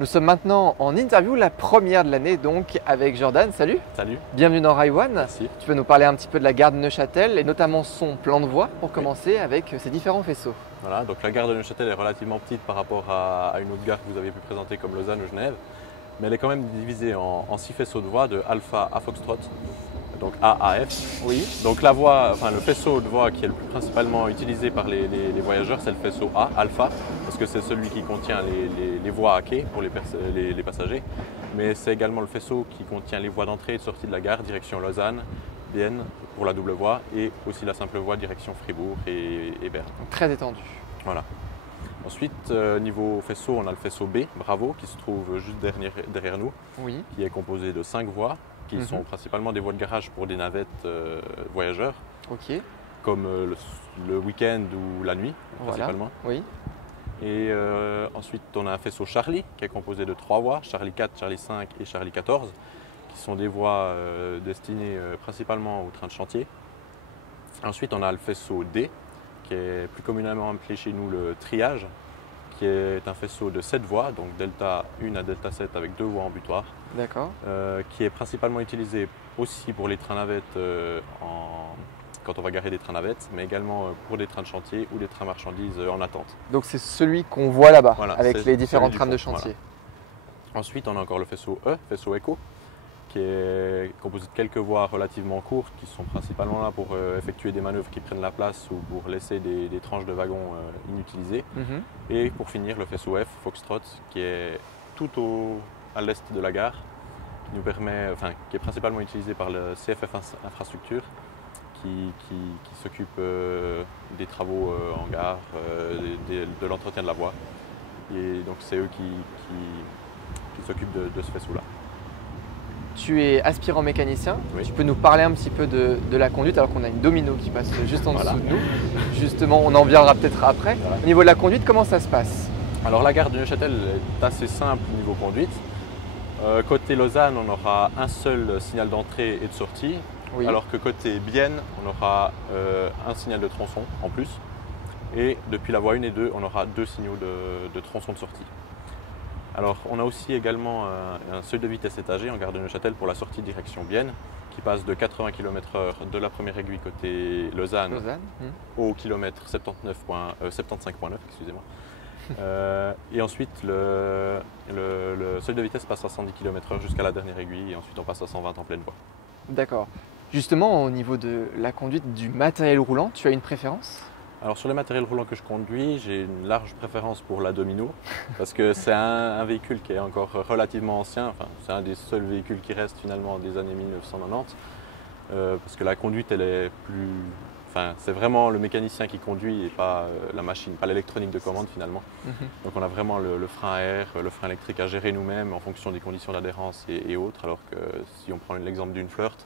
Nous sommes maintenant en interview, la première de l'année donc avec Jordan. Salut. Salut. Bienvenue dans Rail One. Merci. Tu peux nous parler un petit peu de la gare de Neuchâtel et notamment son plan de voie pour commencer avec ses différents faisceaux. Voilà, donc la gare de Neuchâtel est relativement petite par rapport à une autre gare que vous avez pu présenter comme Lausanne ou Genève, mais elle est quand même divisée en 6 faisceaux de voie de alpha à foxtrot, donc A à F. Oui. Donc la voie, enfin le faisceau de voie qui est le plus principalement utilisé par les voyageurs, c'est le faisceau A, alpha, parce que c'est celui qui contient les voies à quai pour les passagers, mais c'est également le faisceau qui contient les voies d'entrée et de sortie de la gare, direction Lausanne, Bienne pour la double voie et aussi la simple voie direction Fribourg et Berne. Donc très étendu. Voilà. Ensuite, niveau faisceau, on a le faisceau B, Bravo, qui se trouve juste derrière nous, Oui. qui est composé de 5 voies, qui sont principalement des voies de garage pour des navettes voyageurs, Ok. comme le week-end ou la nuit, principalement. Voilà. Oui. Et ensuite, on a un faisceau Charlie, qui est composé de 3 voies, Charlie 4, Charlie 5 et Charlie 14, qui sont des voies destinées principalement aux trains de chantier. Ensuite, on a le faisceau D, qui est plus communément appelé chez nous le triage, qui est un faisceau de 7 voies, donc delta 1 à delta 7 avec 2 voies en butoir, D'accord. qui est principalement utilisé aussi pour les trains navettes quand on va garer des trains navettes, mais également pour des trains de chantier ou des trains marchandises en attente. Donc c'est celui qu'on voit là-bas, Voilà, avec les différentes celui du trames de fond, chantier. voilà. Ensuite, on a encore le faisceau E, faisceau Echo, qui est composé de quelques voies relativement courtes qui sont principalement là pour effectuer des manœuvres qui prennent la place ou pour laisser des tranches de wagons inutilisées. Et pour finir, le faisceau F, Foxtrot, qui est tout à l'est de la gare, qui nous permet, qui est principalement utilisé par le CFF Infrastructure, qui s'occupe des travaux en gare, de l'entretien de la voie. Et donc c'est eux qui s'occupent de ce faisceau-là. Tu es aspirant mécanicien, Oui. Tu peux nous parler un petit peu de la conduite alors qu'on a une domino qui passe juste en Voilà. dessous de nous. Justement, on en viendra peut-être après. Voilà. Au niveau de la conduite, comment ça se passe? Alors la gare de Neuchâtel est assez simple niveau conduite. Côté Lausanne, on aura un seul signal d'entrée et de sortie, Oui. alors que côté Bienne, on aura un signal de tronçon en plus. Et depuis la voie 1 et 2, on aura 2 signaux de tronçon de sortie. Alors on a aussi également un seuil de vitesse étagé en gare de Neuchâtel pour la sortie direction Bienne, qui passe de 80 km/h de la première aiguille côté Lausanne, au kilomètre 75.9, excusez-moi. Et ensuite, le seuil de vitesse passe à 110 km/h jusqu'à la dernière aiguille et ensuite on passe à 120 en pleine voie. D'accord. Justement, au niveau de la conduite du matériel roulant, tu as une préférence? Alors sur les matériels roulants que je conduis, j'ai une large préférence pour la Domino parce que c'est un véhicule qui est encore relativement ancien, c'est un des seuls véhicules qui reste finalement des années 1990 parce que la conduite elle est plus... c'est vraiment le mécanicien qui conduit et pas la machine, pas l'électronique de commande finalement. Donc on a vraiment le frein à air, le frein électrique à gérer nous-mêmes en fonction des conditions d'adhérence et autres, alors que si on prend l'exemple d'une Flirt,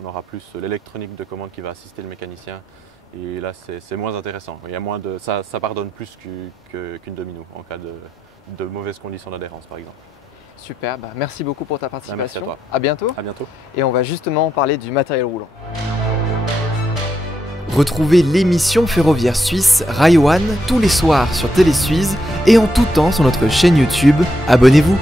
on aura plus l'électronique de commande qui va assister le mécanicien. Et là, c'est moins intéressant. Il y a moins de, ça pardonne plus qu'une Domino en cas de mauvaises conditions d'adhérence, par exemple. Super, merci beaucoup pour ta participation. Merci à toi. À bientôt. À bientôt. Et on va justement parler du matériel roulant. Retrouvez l'émission ferroviaire suisse Rail One tous les soirs sur Télé Suisse et en tout temps sur notre chaîne YouTube. Abonnez-vous.